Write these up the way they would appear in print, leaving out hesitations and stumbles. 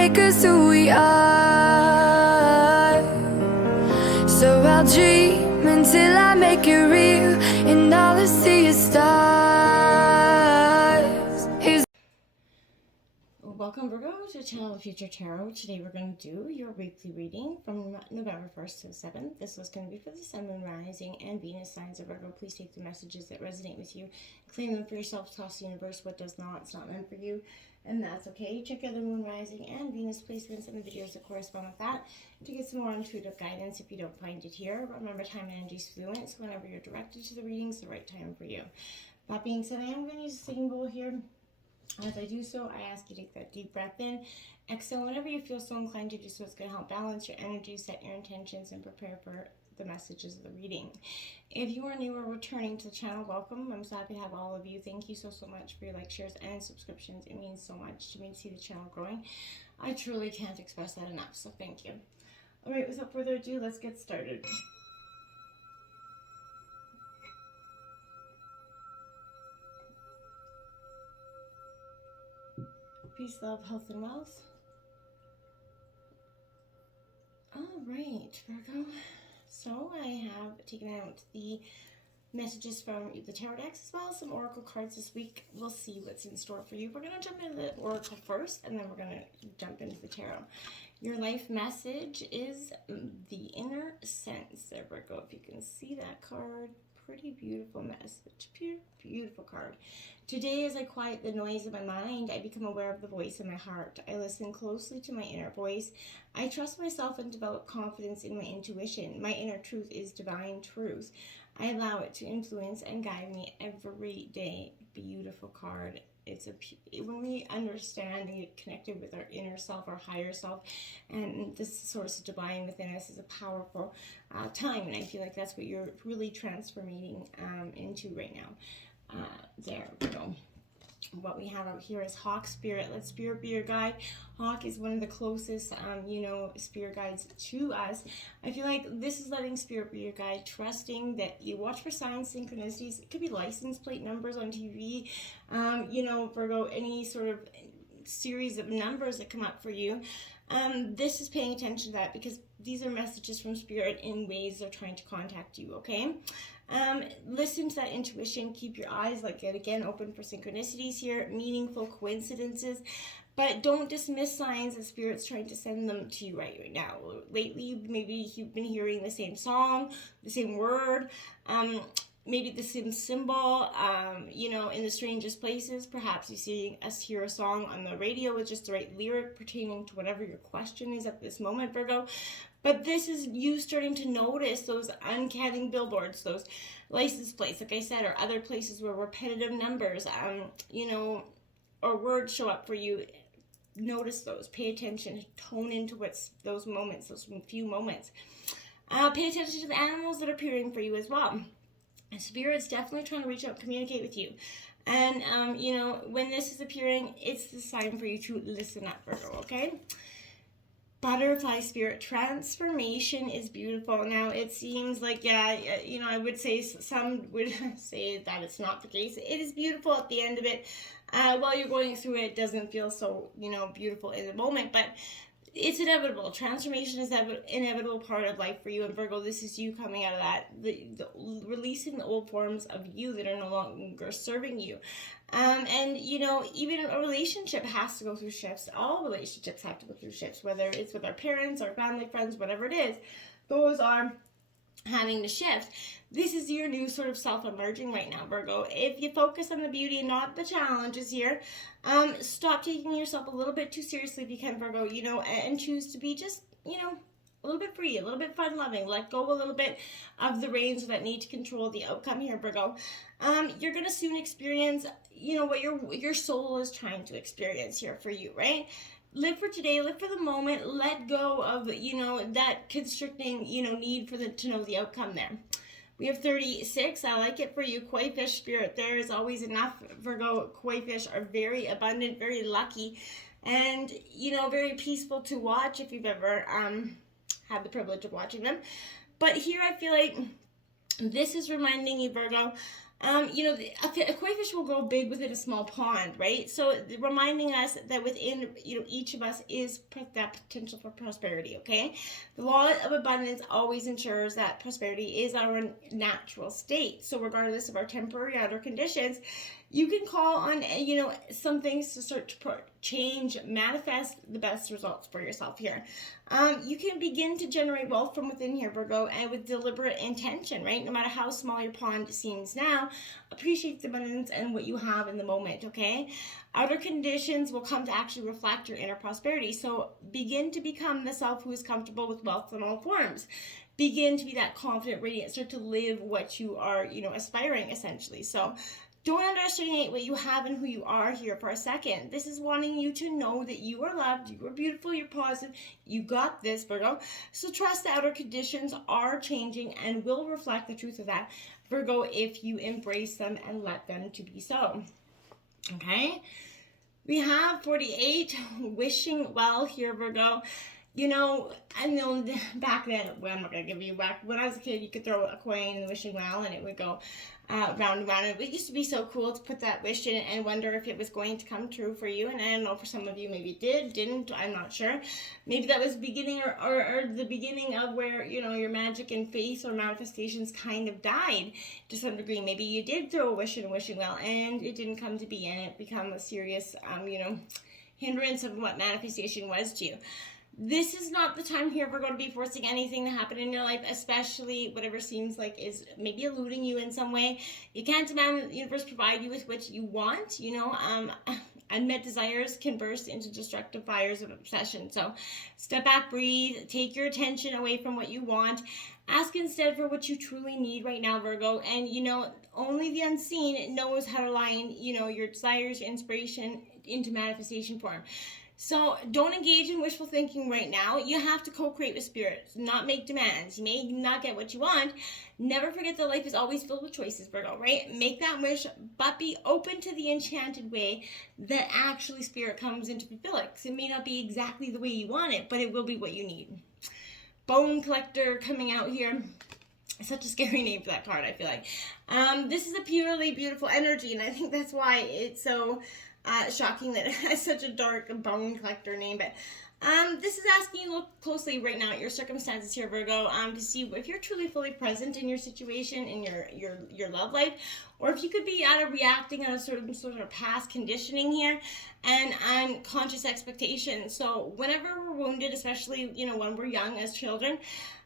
make us who we are. So I'll dream until I make it real, and all I see is stars. Welcome, Virgo, to the channel of Future Tarot. Today we're going to do your weekly reading from November 1st to the 7th. This was going to be for the Sun, Moon, Rising, and Venus signs of Virgo. Please take the messages that resonate with you, claim them for yourself, toss the universe what does not. It's not meant for you, and that's okay. Check out the Moon, Rising, and Venus placements and the videos that correspond with that to get some more intuitive guidance if you don't find it here. Remember, time and energy is fluent, so whenever you're directed to the reading, it's the right time for you. That being said, I am going to use a singing bowl here. As I do so, I ask you to take that deep breath in. Exhale whenever you feel so inclined to do so. It's going to help balance your energy, set your intentions, and prepare for the messages of the reading. If you are new or returning to the channel, welcome. I'm so happy to have all of you. Thank you so much for your likes, shares, and subscriptions. It means so much to me to see the channel growing. I truly can't express that enough, so thank you. All right, without further ado, let's get started. Peace, love, health, and wealth. All right, Virgo. So I have taken out the messages from the tarot decks as well as some oracle cards this week. We'll see what's in store for you. We're going to jump into the oracle first, and then we're going to jump into the tarot. Your life message is the inner sense there, Virgo. If you can see that card, pretty beautiful message. Beautiful card. Today, as I quiet the noise of my mind, I become aware of the voice in my heart. I listen closely to my inner voice. I trust myself and develop confidence in my intuition. My inner truth is divine truth. I allow it to influence and guide me every day. Beautiful card. When we understand and get connected with our inner self, our higher self, and this source of divine within us is a powerful time, and I feel like that's what you're really transforming into right now. There we go. What we have out here is Hawk Spirit. Let Spirit be your guide. Hawk is one of the closest, spirit guides to us. I feel like this is letting Spirit be your guide, trusting that you watch for signs, synchronicities. It could be license plate numbers on TV, Virgo, any sort of series of numbers that come up for you. This is paying attention to that because these are messages from Spirit in ways they're trying to contact you, okay? Listen to that intuition. Keep your eyes, again, open for synchronicities here, meaningful coincidences, but don't dismiss signs that Spirit's trying to send them to you right now. Lately, maybe you've been hearing the same song, the same word, maybe the same symbol, in the strangest places. Perhaps you hear a song on the radio with just the right lyric pertaining to whatever your question is at this moment, Virgo. But this is you starting to notice those uncanny billboards, those license plates, like I said, or other places where repetitive numbers, or words show up for you. Notice those. Pay attention. Tone into those moments, those few moments. Pay attention to the animals that are appearing for you as well. Spirit's definitely trying to reach out, communicate with you. And, when this is appearing, it's the sign for you to listen up, Virgo, okay? Butterfly Spirit, transformation is beautiful. Now, it seems like, I would say some would say that it's not the case. It is beautiful at the end of it. While you're going through it, it doesn't feel so, beautiful in the moment, but it's inevitable. Transformation is an inevitable part of life for you. And Virgo, this is you coming out of that, releasing the old forms of you that are no longer serving you. Even a relationship has to go through shifts. All relationships have to go through shifts, whether it's with our parents, our family, friends, whatever it is. Those are having to shift. This is your new sort of self-emerging right now, Virgo. If you focus on the beauty and not the challenges here, stop taking yourself a little bit too seriously if you can, Virgo, and choose to be just, a little bit free, a little bit fun-loving. Let go a little bit of the reins that need to control the outcome here, Virgo. You're going to soon experience, what your soul is trying to experience here for you, right? Live for today, live for the moment, let go of, that constricting, need to know the outcome there. We have 36. I like it for you. Koi fish spirit. There is always enough, Virgo. Koi fish are very abundant, very lucky, and, very peaceful to watch if you've ever had the privilege of watching them. But here I feel like this is reminding you, Virgo, A koi fish will grow big within a small pond, right? So reminding us that within, each of us is that potential for prosperity, okay? The law of abundance always ensures that prosperity is our natural state. So regardless of our temporary outer conditions, you can call on, some things to start to change, manifest the best results for yourself here. You can begin to generate wealth from within here, Virgo, and with deliberate intention, right? No matter how small your pond seems now, appreciate the abundance and what you have in the moment, okay? Outer conditions will come to actually reflect your inner prosperity. So begin to become the self who is comfortable with wealth in all forms. Begin to be that confident, radiant, start to live what you are, aspiring, essentially. So don't underestimate what you have and who you are here for a second. This is wanting you to know that you are loved, you are beautiful, you're positive, you got this, Virgo. So trust the outer conditions are changing and will reflect the truth of that, Virgo, if you embrace them and let them to be so. Okay? We have 48, wishing well here, Virgo. I know back then, well, I'm not going to give you back. When I was a kid, you could throw a coin in the wishing well and it would go round and round. It used to be so cool to put that wish in and wonder if it was going to come true for you. And I don't know, for some of you, maybe it did, didn't, I'm not sure. Maybe that was beginning or the beginning of where, your magic and faith or manifestations kind of died to some degree. Maybe you did throw a wish in a wishing well and it didn't come to be, and it became a serious, hindrance of what manifestation was to you. This is not the time here we're going to be forcing anything to happen in your life, especially whatever seems like is maybe eluding you in some way. You can't demand the universe provide you with what you want, unmet desires can burst into destructive fires of obsession. So step back, breathe, take your attention away from what you want. Ask instead for what you truly need right now, Virgo. And, only the unseen knows how to align, your desires, your inspiration into manifestation form. So don't engage in wishful thinking right now. You have to co-create with spirit, not make demands. You may not get what you want. Never forget that life is always filled with choices, Virgo, right? Make that wish, but be open to the enchanted way that actually spirit comes into fulfill it. Because it may not be exactly the way you want it, but it will be what you need. Bone Collector coming out here. Such a scary name for that card, I feel like. This is a purely beautiful energy, and I think that's why it's so shocking that it has such a dark bone collector name. But this is asking you to look closely right now at your circumstances here, Virgo, to see if you're truly fully present in your situation, in your love life, or if you could be reacting on a sort of past conditioning here and unconscious expectations. So whenever we're wounded, especially when we're young as children,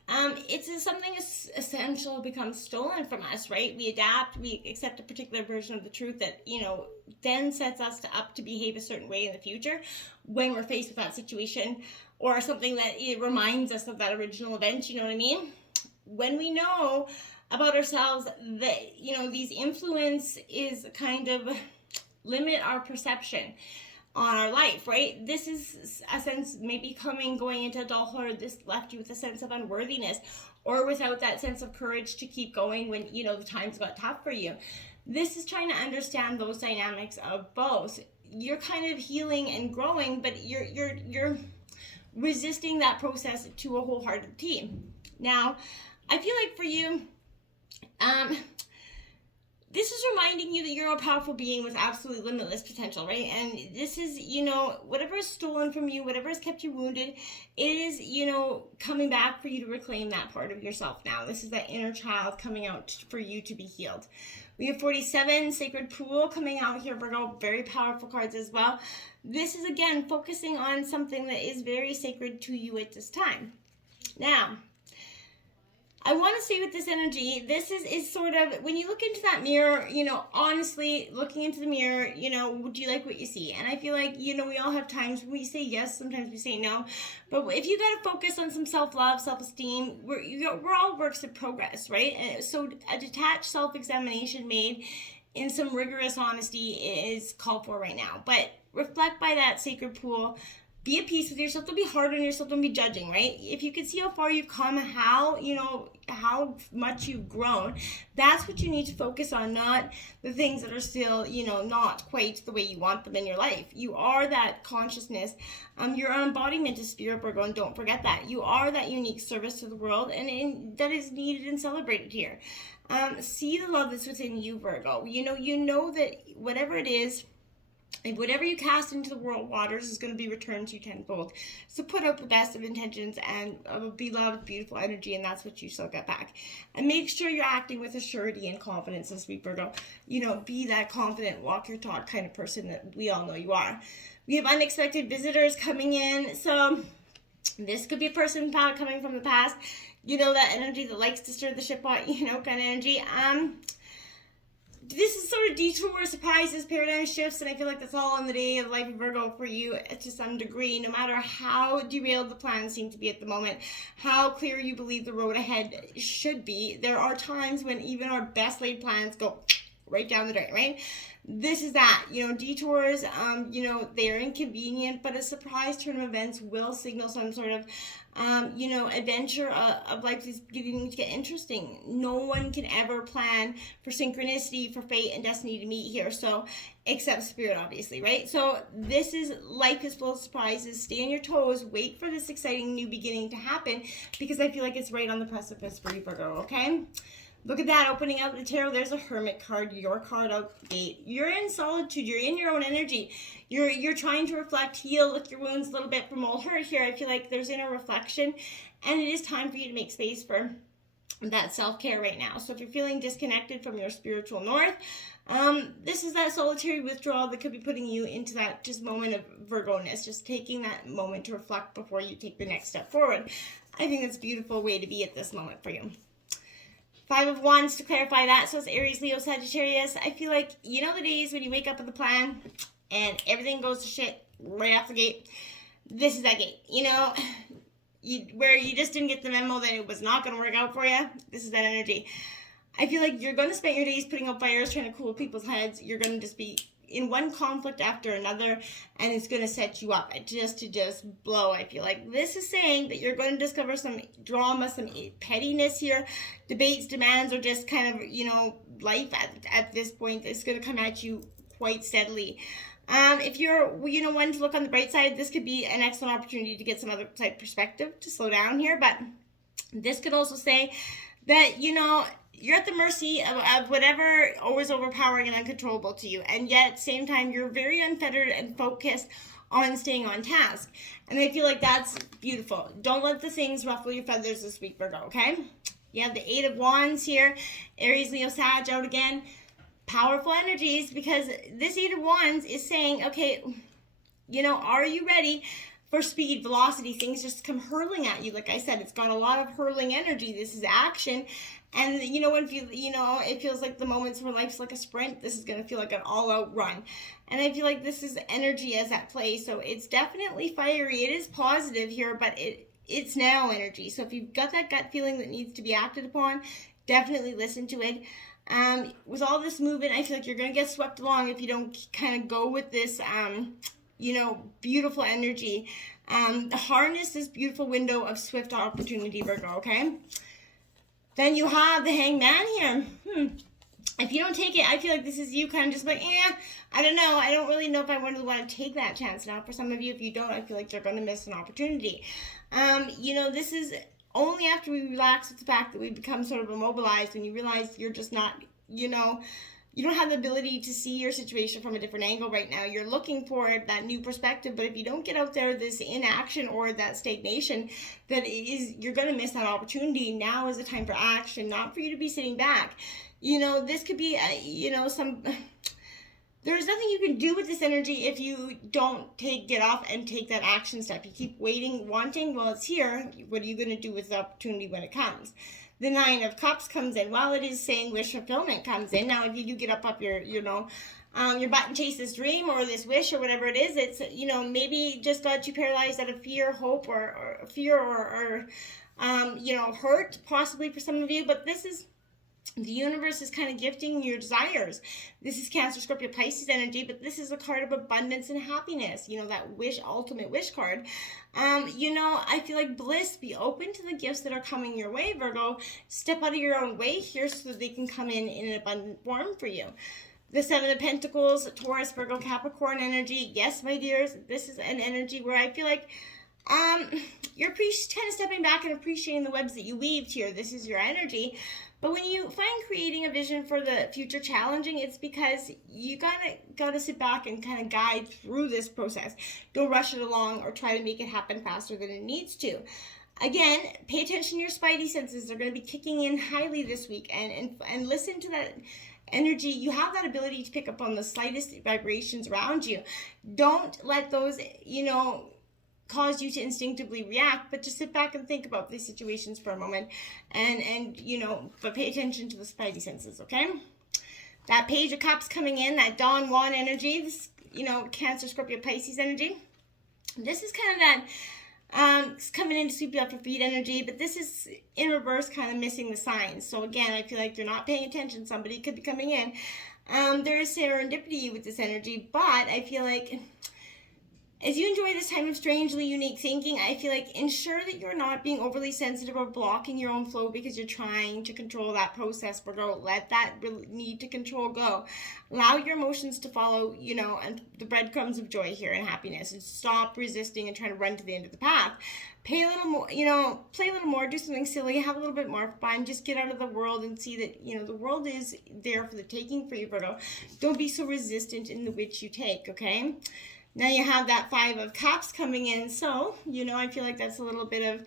it's something essential becomes stolen from us, right? We adapt, we accept a particular version of the truth that, then sets us up to behave a certain way in the future when we're faced with that situation or something that it reminds us of that original event, you know what I mean? When we know about ourselves that, these influence is kind of limit our perception on our life, right? This is a sense maybe going into adulthood, this left you with a sense of unworthiness or without that sense of courage to keep going when, the times got tough for you. This is trying to understand those dynamics of both. You're kind of healing and growing, but you're resisting that process to a wholehearted team. Now, I feel like for you, this is reminding you that you're a powerful being with absolutely limitless potential, right? And this is, whatever is stolen from you, whatever has kept you wounded, it is, coming back for you to reclaim that part of yourself now. This is that inner child coming out for you to be healed. We have 47, Sacred Pool, coming out here, Virgo. Very powerful cards as well. This is, again, focusing on something that is very sacred to you at this time. Now, I want to say with this energy, this is sort of, when you look into that mirror, honestly, looking into the mirror, do you like what you see? And I feel like, we all have times when we say yes, sometimes we say no. But if you got to focus on some self-love, self-esteem, we're all works in progress, right? And so a detached self-examination made in some rigorous honesty is called for right now. But reflect by that sacred pool. Be at peace with yourself. Don't be hard on yourself. Don't be judging, right? If you can see how far you've come, how much you've grown, that's what you need to focus on, not the things that are still, not quite the way you want them in your life. You are that consciousness. You're an embodiment of spirit, Virgo, and don't forget that. You are that unique service to the world, and that is needed and celebrated here. See the love that's within you, Virgo. You know that whatever it is, and whatever you cast into the world waters is going to be returned to you tenfold. So put out the best of intentions and beloved, beautiful energy, and that's what you shall get back. And make sure you're acting with assurity and confidence this week, Virgo. Be that confident, walk your talk kind of person that we all know you are. We have unexpected visitors coming in, so this could be a person coming from the past. That energy that likes to stir the shit pot, kind of energy. This is sort of detour, surprises, paradigm shifts, and I feel like that's all in the day of life of Virgo for you to some degree, no matter how derailed the plans seem to be at the moment, how clear you believe the road ahead should be. There are times when even our best laid plans go right down the drain, right? This is that, detours, they are inconvenient, but a surprise turn of events will signal some sort of, adventure of life is beginning to get interesting. No one can ever plan for synchronicity, for fate and destiny to meet here, so, except spirit, obviously, right? So, this is, life is full of surprises. Stay on your toes, wait for this exciting new beginning to happen, because I feel like it's right on the precipice for you, Virgo, okay? Look at that, opening up the tarot. There's a Hermit card, your card out the gate. You're in solitude. You're in your own energy. You're trying to reflect, heal, lick your wounds a little bit from old hurt here. I feel like there's inner reflection, and it is time for you to make space for that self-care right now. So if you're feeling disconnected from your spiritual north, this is that solitary withdrawal that could be putting you into that just moment of Virgo-ness, just taking that moment to reflect before you take the next step forward. I think that's a beautiful way to be at this moment for you. 5 of Wands to clarify that. So it's Aries, Leo, Sagittarius. I feel like, the days when you wake up with a plan and everything goes to shit right off the gate. This is that gate. Where you just didn't get the memo that it was not going to work out for you. This is that energy. I feel like you're going to spend your days putting out fires, trying to cool people's heads. You're going to just be in one conflict after another, and it's going to set you up to blow. I feel like this is saying that you're going to discover some drama, some pettiness here, debates, demands, or just kind of, life at this point is going to come at you quite steadily. If you're, one to look on the bright side, this could be an excellent opportunity to get some other side perspective to slow down here, but this could also say that, you're at the mercy of whatever always overpowering and uncontrollable to you. And yet, at the same time, you're very unfettered and focused on staying on task. And I feel like that's beautiful. Don't let the things ruffle your feathers this week, Virgo, okay? You have the 8 of Wands here. Aries, Leo, Sag out again. Powerful energies, because this 8 of Wands is saying, okay, are you ready for speed, velocity? Things just come hurling at you. Like I said, it's got a lot of hurling energy. This is action. And, when it feels like the moments where life's like a sprint, this is going to feel like an all-out run. And I feel like this is energy as at play. So it's definitely fiery. It is positive here, but it's now energy. So if you've got that gut feeling that needs to be acted upon, definitely listen to it. With all this movement, I feel like you're going to get swept along if you don't kind of go with this, beautiful energy. Harness this beautiful window of swift opportunity, Virgo, okay? Then you have the Hangman here. If you don't take it, I feel like this is you kind of just like, I don't know. I don't really know if I want to take that chance. Now, for some of you, if you don't, I feel like you're going to miss an opportunity. This is only after we relax with the fact that we become sort of immobilized and you realize you're just not, you don't have the ability to see your situation from a different angle right now. You're looking for that new perspective, but if you don't get out there, this inaction or that stagnation, you're going to miss that opportunity. Now is the time for action, not for you to be sitting back. This could be, there's nothing you can do with this energy if you don't get off and take that action step. You keep waiting, wanting, well, it's here. What are you going to do with the opportunity when it comes? The 9 of Cups comes in. While it is saying wish fulfillment comes in. Now, if you do get up your butt and chase this dream or this wish or whatever it is, it's, maybe just got you paralyzed out of fear, hope, or fear or hurt, possibly for some of you. But this is, the universe is kind of gifting your desires. This is Cancer, Scorpio, Pisces energy, but this is a card of abundance and happiness. That ultimate wish card. I feel like bliss, be open to the gifts that are coming your way, Virgo. Step out of your own way here so that they can come in an abundant form for you. The 7 of Pentacles, Taurus, Virgo, Capricorn energy. Yes, my dears, this is an energy where I feel like, you're kind of stepping back and appreciating the webs that you weaved here. This is your energy. But when you find creating a vision for the future challenging, it's because you gotta sit back and kind of guide through this process. Don't rush it along or try to make it happen faster than it needs to. Again, pay attention to your spidey senses. They're going to be kicking in highly this week, and listen to that energy. You have that ability to pick up on the slightest vibrations around you. Don't let those, cause you to instinctively react, but just sit back and think about these situations for a moment, but pay attention to the spidey senses, okay? That Page of Cups coming in, that Don Juan energy, this, Cancer, Scorpio, Pisces energy. This is kind of that it's coming in to sweep you off your feet energy, but this is in reverse, kind of missing the signs. So again, I feel like you're not paying attention. Somebody could be coming in. There is serendipity with this energy, but I feel like as you enjoy this time of strangely unique thinking, I feel like ensure that you're not being overly sensitive or blocking your own flow because you're trying to control that process, Virgo. Let that need to control go. Allow your emotions to follow, and the breadcrumbs of joy here and happiness, and stop resisting and trying to run to the end of the path. Pay a little more, play a little more, do something silly, have a little bit more fun, just get out of the world and see that, the world is there for the taking for you, Virgo. Don't be so resistant in the which you take, okay? Now you have that Five of Cups coming in, so, I feel like that's a little bit of,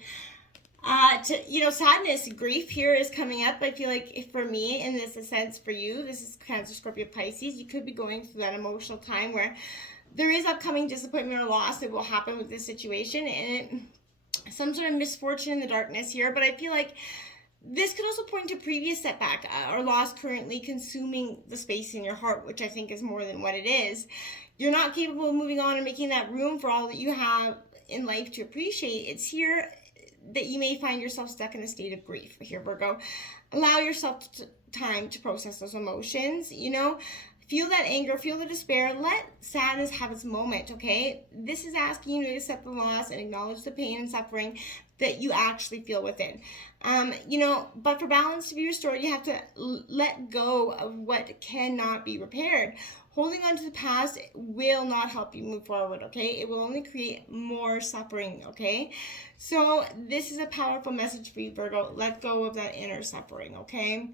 sadness, grief here is coming up. I feel like for me, in this sense for you, this is Cancer, Scorpio, Pisces, you could be going through that emotional time where there is upcoming disappointment or loss that will happen with this situation, and some sort of misfortune in the darkness here, but I feel like this could also point to previous setback or loss currently consuming the space in your heart, which I think is more than what it is. You're not capable of moving on and making that room for all that you have in life to appreciate. It's here that you may find yourself stuck in a state of grief here, Virgo. Allow yourself time to process those emotions, Feel that anger, feel the despair. Let sadness have its moment, okay? This is asking you to accept the loss and acknowledge the pain and suffering that you actually feel within. But for balance to be restored, you have to let go of what cannot be repaired. Holding on to the past will not help you move forward, okay? It will only create more suffering, okay? So this is a powerful message for you, Virgo. Let go of that inner suffering, okay?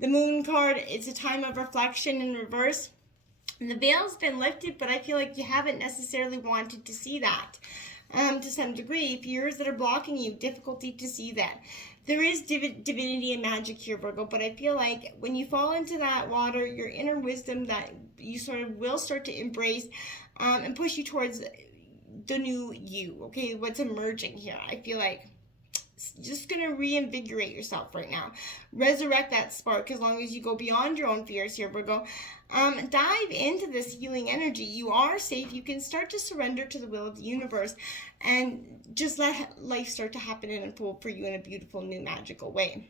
The Moon card, it's a time of reflection in reverse. And the veil's been lifted, but I feel like you haven't necessarily wanted to see that to some degree. Fears that are blocking you, difficulty to see that. There is divinity and magic here, Virgo, but I feel like when you fall into that water, your inner wisdom that you sort of will start to embrace and push you towards the new you, okay, what's emerging here. I feel like just going to reinvigorate yourself right now. Resurrect that spark as long as you go beyond your own fears here, Virgo. Dive into this healing energy. You are safe. You can start to surrender to the will of the universe and just let life start to happen and unfold for you in a beautiful, new, magical way.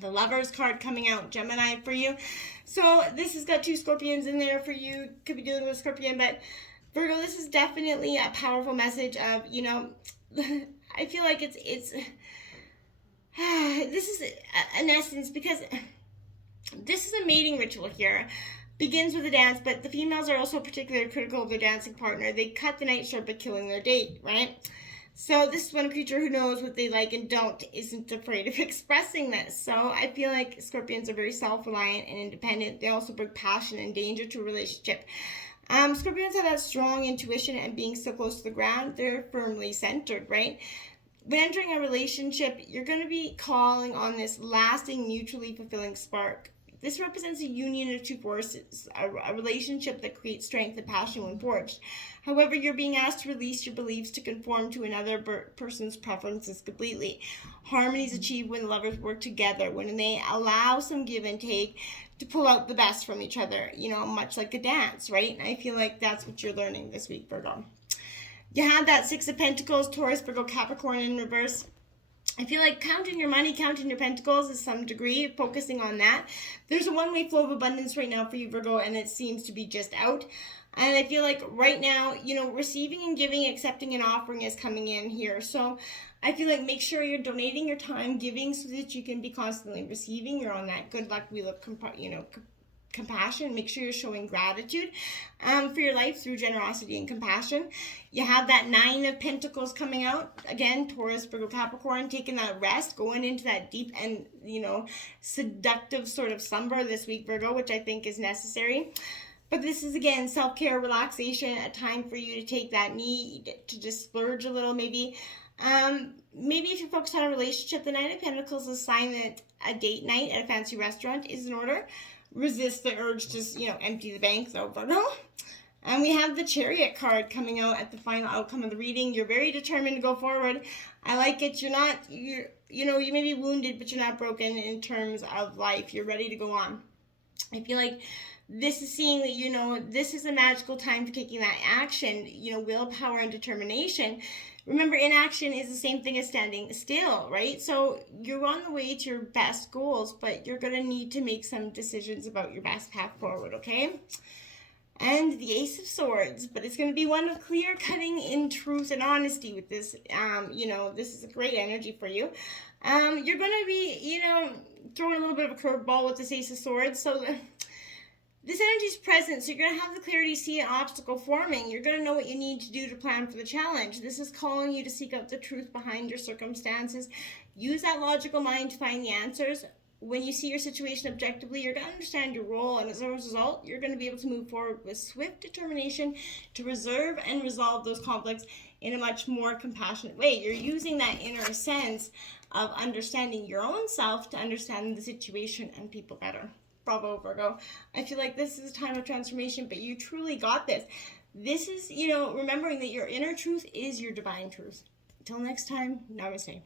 The Lovers card coming out, Gemini, for you. So this has got two Scorpions in there for you. Could be dealing with a Scorpion, but Virgo, this is definitely a powerful message of, I feel like it's this is an essence, because this is a mating ritual here. Begins with a dance, but the females are also particularly critical of their dancing partner. They cut the night short by killing their date, right? So this is when a creature who knows what they like and don't isn't afraid of expressing this. So I feel like Scorpions are very self-reliant and independent. They also bring passion and danger to a relationship. Scorpions have that strong intuition, and being so close to the ground, they're firmly centered, right? When entering a relationship, you're going to be calling on this lasting, mutually fulfilling spark. This represents a union of two forces, a relationship that creates strength and passion when forged. However, you're being asked to release your beliefs to conform to another person's preferences completely. Harmony is achieved when lovers work together, when they allow some give and take to pull out the best from each other, much like a dance, right? And I feel like that's what you're learning this week, Virgo. You had that Six of Pentacles, Taurus, Virgo, Capricorn in reverse. I feel like counting your money, counting your pentacles to some degree, focusing on that. There's a one-way flow of abundance right now for you, Virgo, and it seems to be just out. And I feel like right now, receiving and giving, accepting and offering is coming in here. So I feel like make sure you're donating your time, giving, so that you can be constantly receiving. You're on that good luck wheel of compassion. Make sure you're showing gratitude for your life through generosity and compassion. You have that 9 of Pentacles coming out. Again, Taurus, Virgo, Capricorn, taking that rest, going into that deep and, seductive sort of slumber this week, Virgo, which I think is necessary. But this is, again, self-care, relaxation, a time for you to take that need to just splurge a little, maybe. Maybe if you're focused on a relationship, the 9 of Pentacles is a sign that a date night at a fancy restaurant is in order. Resist the urge to, empty the bank, though, Virgo. And we have the Chariot card coming out at the final outcome of the reading. You're very determined to go forward. I like it. You may be wounded, but you're not broken in terms of life. You're ready to go on. I feel like this is seeing that, this is a magical time for taking that action, willpower and determination. Remember, inaction is the same thing as standing still, right? So you're on the way to your best goals, but you're going to need to make some decisions about your best path forward, okay? And the Ace of Swords, but it's going to be one of clear cutting in truth and honesty with this. This is a great energy for you. You're going to be, throwing a little bit of a curveball with this Ace of Swords. So this energy is present, so you're going to have the clarity to see an obstacle forming. You're going to know what you need to do to plan for the challenge. This is calling you to seek out the truth behind your circumstances. Use that logical mind to find the answers. When you see your situation objectively, you're going to understand your role, and as a result, you're going to be able to move forward with swift determination to reserve and resolve those conflicts in a much more compassionate way. You're using that inner sense of understanding your own self to understand the situation and people better. Bravo, Virgo. I feel like this is a time of transformation, but you truly got this. This is, remembering that your inner truth is your divine truth. Until next time, namaste.